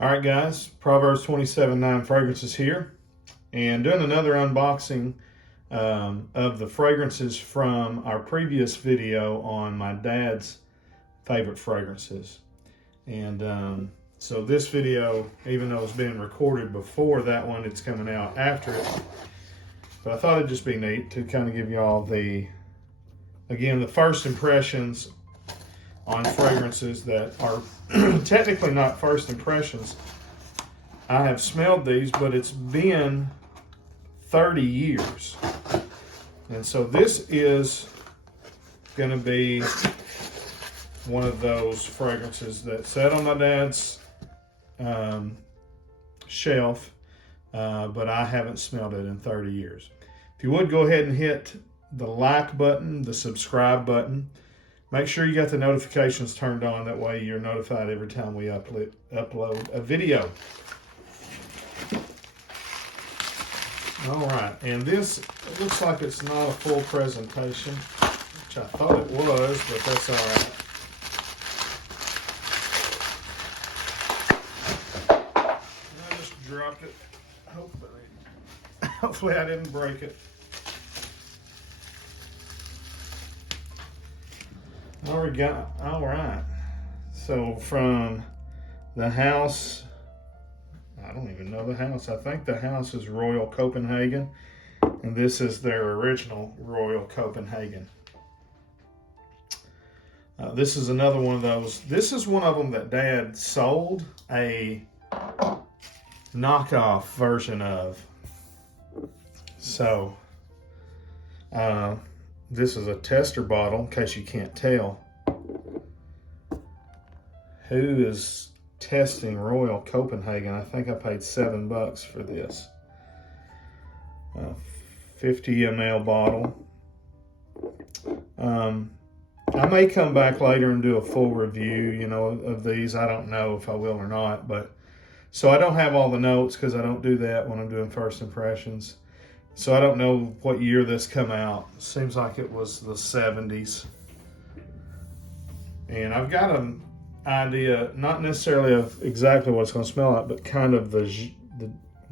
All right, guys, Proverbs 27:9 fragrances here, and doing another unboxing of the fragrances from our previous video on my dad's favorite fragrances. And so this video, even though it's being recorded before that one, it's coming out after it. But I thought it'd just be neat to kind of give you all the first impressions on fragrances that are technically not first impressions. I have smelled these, but it's been 30 years. And so this is going to be one of those fragrances that sat on my dad's shelf, but I haven't smelled it in 30 years. If you would, go ahead and hit the like button, the subscribe button. Make sure you got the notifications turned on. That way you're notified every time we upload a video. All right, and this, it looks like it's not a full presentation, which I thought it was, but that's all right. I just dropped it. Hopefully I didn't break it. All right. So from the house, I don't even know the house. I think the house is Royal Copenhagen, and this is their original Royal Copenhagen. This is another one of those. This is one of them that Dad sold a knockoff version of. So, this is a tester bottle, in case you can't tell. Who is testing Royal Copenhagen? I think I paid $7 for this. 50 ml bottle. I may come back later and do a full review, of these. I don't know if I will or not, but so I don't have all the notes because I don't do that when I'm doing first impressions. So I don't know what year this come out. Seems like it was the 70s. And I've got an idea, not necessarily of exactly what it's going to smell like, but kind of the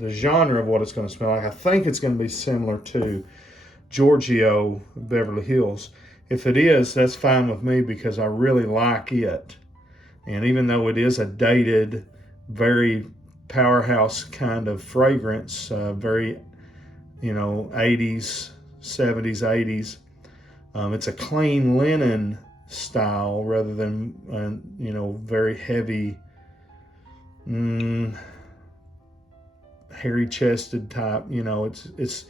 genre of what it's going to smell like. I think it's going to be similar to Giorgio Beverly Hills. If it is, that's fine with me because I really like it. And even though it is a dated, very powerhouse kind of fragrance, very 80s, 70s, 80s. It's a clean linen style rather than, very heavy, hairy-chested type. It's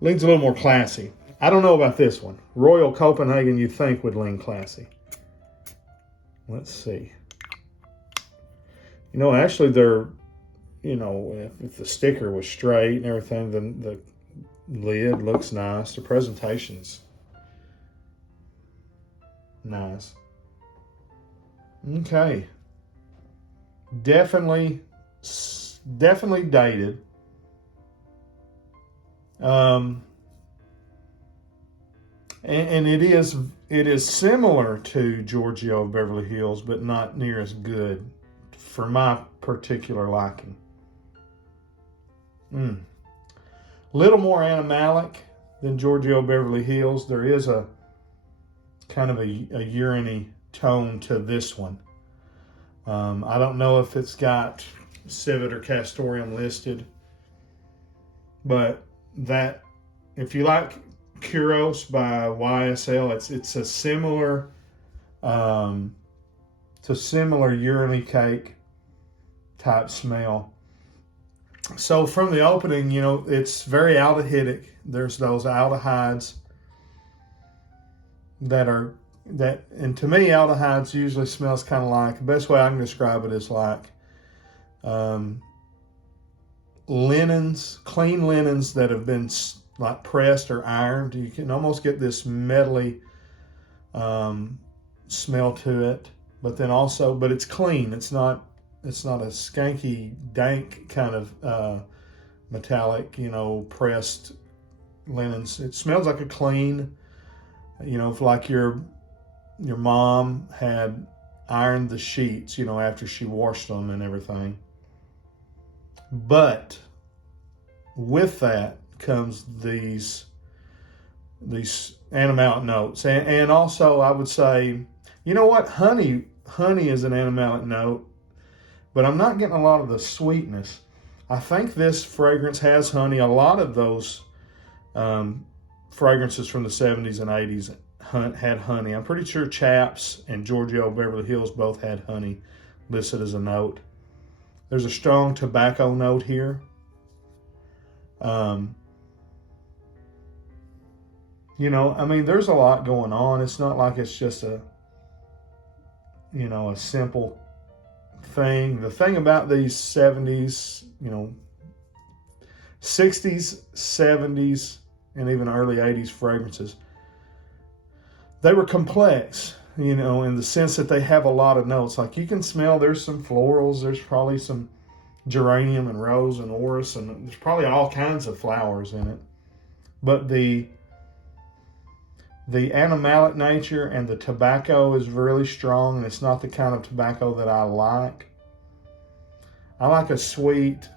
leans a little more classy. I don't know about this one. Royal Copenhagen, you think would lean classy. Let's see. Actually, they're, if the sticker was straight and everything, then the lid looks nice. The presentation's nice. Okay. Definitely dated. And it is similar to Giorgio Beverly Hills, but not near as good for my particular liking. Little more animalic than Giorgio Beverly Hills. There is a kind of a urine-y tone to this one. I don't know if it's got civet or castoreum listed, but that, if you like Kuros by YSL, it's a similar urine cake type smell. So from the opening, it's very aldehydic. There's those aldehydes and to me, aldehydes usually smells kind of like, the best way I can describe it is like linens, clean linens that have been like pressed or ironed. You can almost get this metally smell to it, but it's clean. It's not a skanky, dank kind of metallic, pressed linens. It smells like a clean, if like your mom had ironed the sheets, after she washed them and everything. But with that comes these animalic notes. And also I would say, you know what? Honey is an animalic note, but I'm not getting a lot of the sweetness. I think this fragrance has honey. A lot of those fragrances from the 70s and 80s had honey. I'm pretty sure Chaps and Giorgio Beverly Hills both had honey listed as a note. There's a strong tobacco note here. You know, I mean, there's a lot going on. It's not like it's just a simple thing. The thing about these 70s, 60s, 70s, and even early 80s fragrances, they were complex, in the sense that they have a lot of notes. Like you can smell there's some florals, there's probably some geranium and rose and orris, and there's probably all kinds of flowers in it. But the animalic nature and the tobacco is really strong, and it's not the kind of tobacco that I like. I like a sweet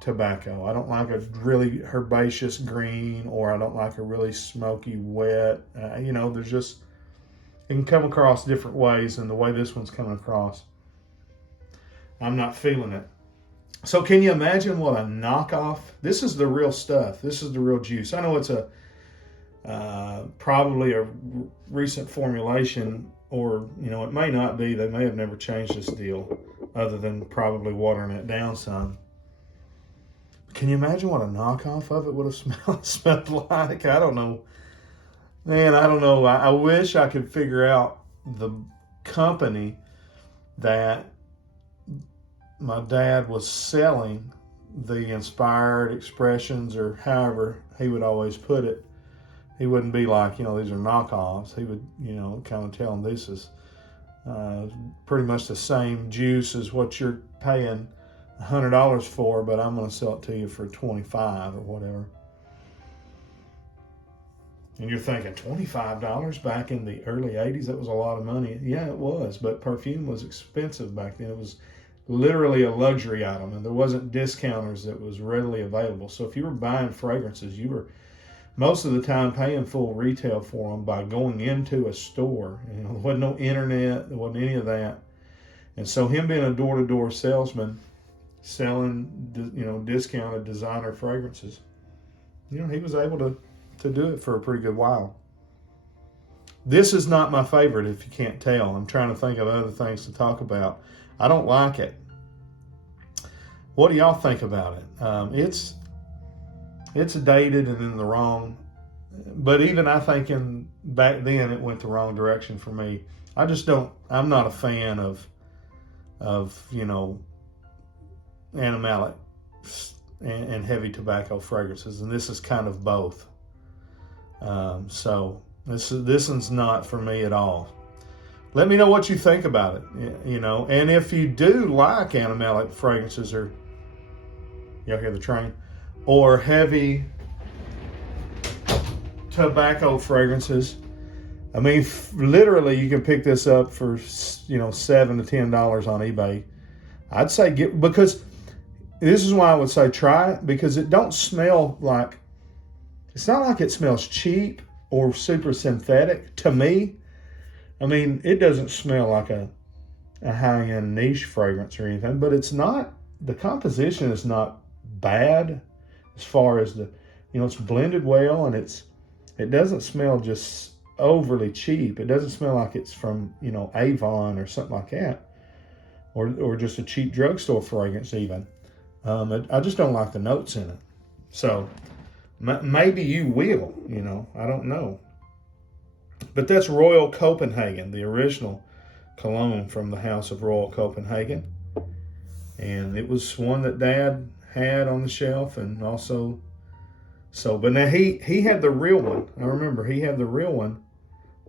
tobacco. I don't like a really herbaceous green, or I don't like a really smoky wet. There's just, it can come across different ways, and the way this one's coming across, I'm not feeling it. So can you imagine what a knockoff? This is the real stuff. This is the real juice. I know it's probably a recent formulation, or it may not be. They may have never changed this deal, other than probably watering it down some. Can you imagine what a knockoff of it would have smelled like? I don't know. Man, I don't know. I wish I could figure out the company that my dad was selling the inspired expressions, or however he would always put it. He wouldn't be like, these are knockoffs. He would, kind of tell them this is pretty much the same juice as what you're paying $100 for, but I'm going to sell it to you for $25 or whatever. And you're thinking, $25 back in the early 80s? That was a lot of money. Yeah, it was, but perfume was expensive back then. It was literally a luxury item, and there wasn't discounters that was readily available. So if you were buying fragrances, you were most of the time paying full retail for them by going into a store. There wasn't no internet, there wasn't any of that. And so him being a door-to-door salesman, selling, discounted designer fragrances, he was able to do it for a pretty good while. This is not my favorite, if you can't tell. I'm trying to think of other things to talk about. I don't like it. What do y'all think about it? It's dated and in the wrong, but even I think back then it went the wrong direction for me. I'm not a fan of animalic and heavy tobacco fragrances, and this is kind of both. So this one's not for me at all. Let me know what you think about it, and if you do like animalic fragrances, or y'all hear the train, or heavy tobacco fragrances. I mean, literally, you can pick this up for $7 to $10 on eBay. I'd say because this is why I would say try it, because it don't smell like, it's not like it smells cheap or super synthetic to me. I mean, it doesn't smell like a high-end niche fragrance or anything, but the composition is not bad as far as it's blended well, and it doesn't smell just overly cheap. It doesn't smell like it's from, Avon or something like that, or just a cheap drugstore fragrance even. I just don't like the notes in it. So maybe you will, I don't know. But that's Royal Copenhagen, the original cologne from the house of Royal Copenhagen. And it was one that Dad had on the shelf, and also but now he had the real one. I remember he had the real one,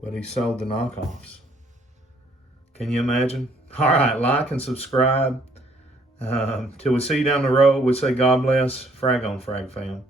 but he sold the knockoffs. Can you imagine? All right, like and subscribe. Till we see you down the road, we say God bless. Frag on, Frag fam.